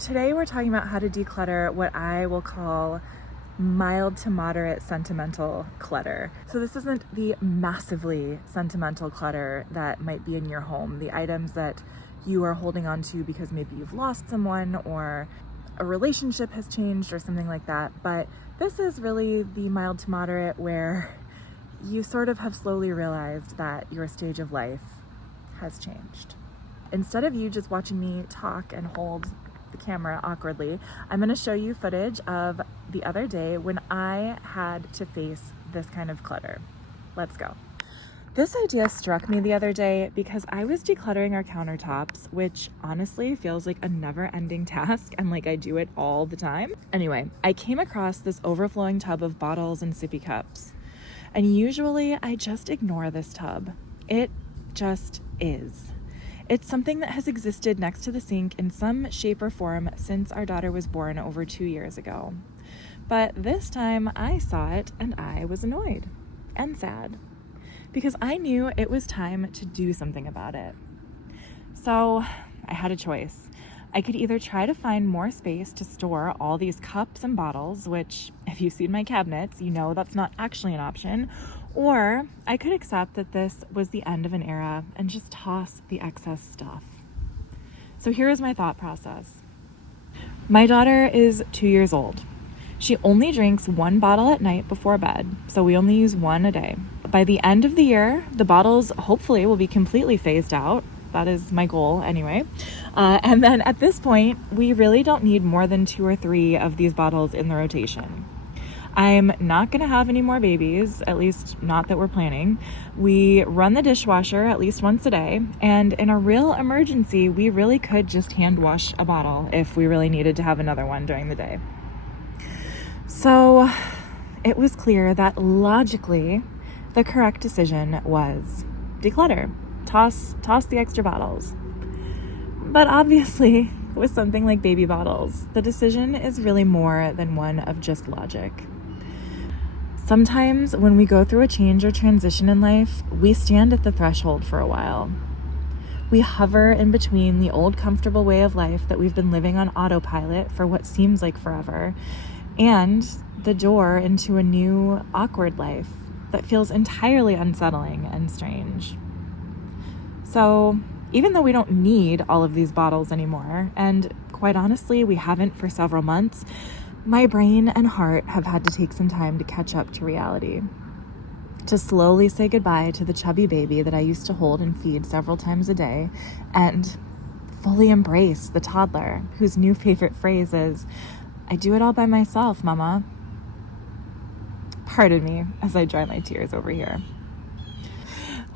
Today we're talking about how to declutter what I will call mild to moderate sentimental clutter. So this isn't the massively sentimental clutter that might be in your home, the items that you are holding on to because maybe you've lost someone or a relationship has changed or something like that. But this is really the mild to moderate where you sort of have slowly realized that your stage of life has changed. Instead of you just watching me talk and hold the camera awkwardly, I'm going to show you footage of the other day when I had to face this kind of clutter. Let's go. This idea struck me the other day because I was decluttering our countertops, which honestly feels like a never-ending task and like I do it all the time. Anyway, I came across this overflowing tub of bottles and sippy cups, and usually I just ignore this tub. It just is. It's something that has existed next to the sink in some shape or form since our daughter was born over 2 years ago. But this time I saw it and I was annoyed and sad because I knew it was time to do something about it. So I had a choice. I could either try to find more space to store all these cups and bottles, which if you've seen my cabinets, you know that's not actually an option, or I could accept that this was the end of an era and just toss the excess stuff. So here is my thought process. My daughter is 2 years old. She only drinks one bottle at night before bed, so we only use one a day. By the end of the year, the bottles hopefully will be completely phased out. That is my goal anyway. And then at this point, we really don't need more than 2 or 3 of these bottles in the rotation. I'm not going to have any more babies, at least not that we're planning. We run the dishwasher at least once a day, and in a real emergency, we really could just hand wash a bottle if we really needed to have another one during the day. So it was clear that logically, the correct decision was declutter, toss the extra bottles. But obviously, with something like baby bottles, the decision is really more than one of just logic. Sometimes when we go through a change or transition in life, we stand at the threshold for a while. We hover in between the old comfortable way of life that we've been living on autopilot for what seems like forever, and the door into a new awkward life that feels entirely unsettling and strange. So even though we don't need all of these bottles anymore, and quite honestly, we haven't for several months, my brain and heart have had to take some time to catch up to reality, to slowly say goodbye to the chubby baby that I used to hold and feed several times a day, and fully embrace the toddler whose new favorite phrase is, "I do it all by myself, Mama." Pardon me as I dry my tears over here.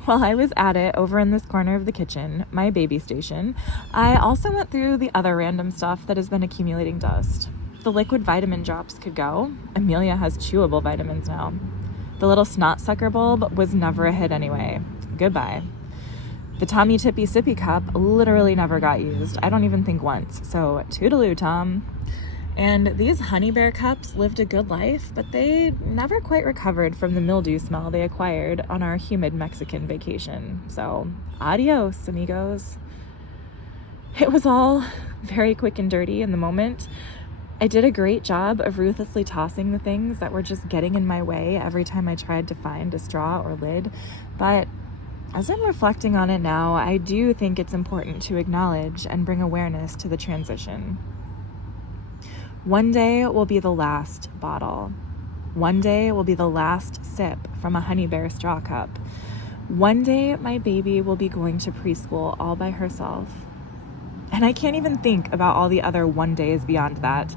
While I was at it over in this corner of the kitchen, my baby station, I also went through the other random stuff that has been accumulating dust. The liquid vitamin drops could go. Amelia has chewable vitamins now. The little snot sucker bulb was never a hit anyway. Goodbye. The Tommy Tippy Sippy cup literally never got used. I don't even think once. So toodaloo, Tom. And these honey bear cups lived a good life, but they never quite recovered from the mildew smell they acquired on our humid Mexican vacation. So adios, amigos. It was all very quick and dirty in the moment. I did a great job of ruthlessly tossing the things that were just getting in my way every time I tried to find a straw or lid. But as I'm reflecting on it now, I do think it's important to acknowledge and bring awareness to the transition. One day will be the last bottle. One day will be the last sip from a honey bear straw cup. One day my baby will be going to preschool all by herself. And I can't even think about all the other one days beyond that.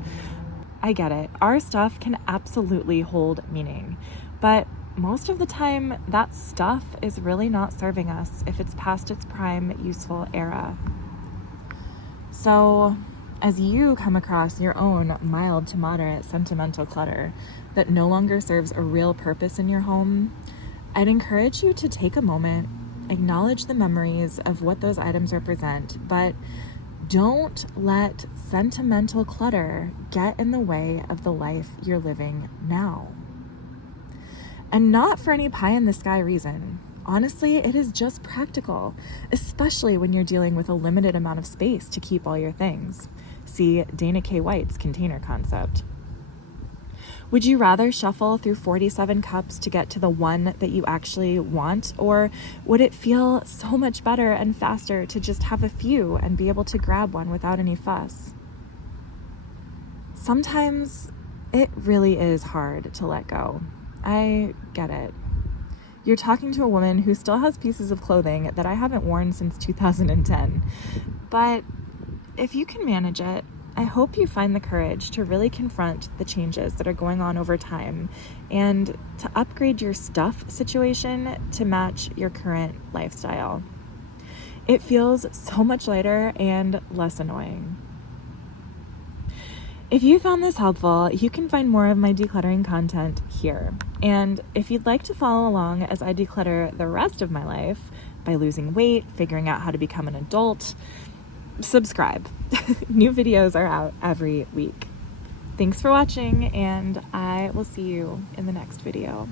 I get it. Our stuff can absolutely hold meaning. But most of the time, that stuff is really not serving us if it's past its prime useful era. So as you come across your own mild to moderate sentimental clutter that no longer serves a real purpose in your home, I'd encourage you to take a moment, acknowledge the memories of what those items represent, but don't let sentimental clutter get in the way of the life you're living now. And not for any pie in the sky reason. Honestly, it is just practical, especially when you're dealing with a limited amount of space to keep all your things. See Dana K. White's container concept. Would you rather shuffle through 47 cups to get to the one that you actually want, or would it feel so much better and faster to just have a few and be able to grab one without any fuss? Sometimes it really is hard to let go. I get it. You're talking to a woman who still has pieces of clothing that I haven't worn since 2010. But if you can manage it, I hope you find the courage to really confront the changes that are going on over time and to upgrade your stuff situation to match your current lifestyle. It feels so much lighter and less annoying. If you found this helpful, you can find more of my decluttering content here. And if you'd like to follow along as I declutter the rest of my life by losing weight, figuring out how to become an adult, subscribe. New videos are out every week. Thanks for watching, and I will see you in the next video.